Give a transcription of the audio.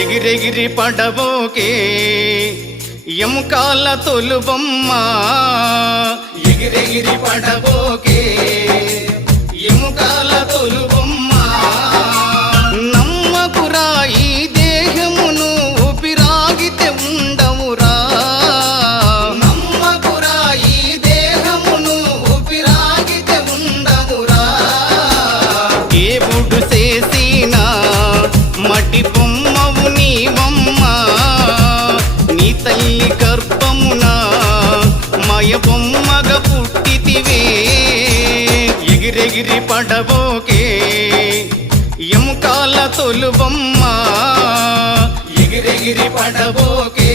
ఎగిరెగిరి పడబోకే ఎముకాల తొలుబొమ్మ ఎగిరెగిరి పడబోకే ఎముకాల తొలుబొమ్మ నమ్మకురా ఈ దేహమును ఊపిరాగితే ఉండవురా నమ్మకురా ఈ దేహమును ఊపిరాగితే ఉండవురా దేవుడు చేసిన మట్టి బొమ్మవు నీవమ్మ నీ తల్లి గర్భమున మయ బొమ్మగా పుట్టితివే ఎగిరెగిరి పడబోకే ఎముకాల తొలుబొమ్మ ఎగిరెగిరి పడబోకే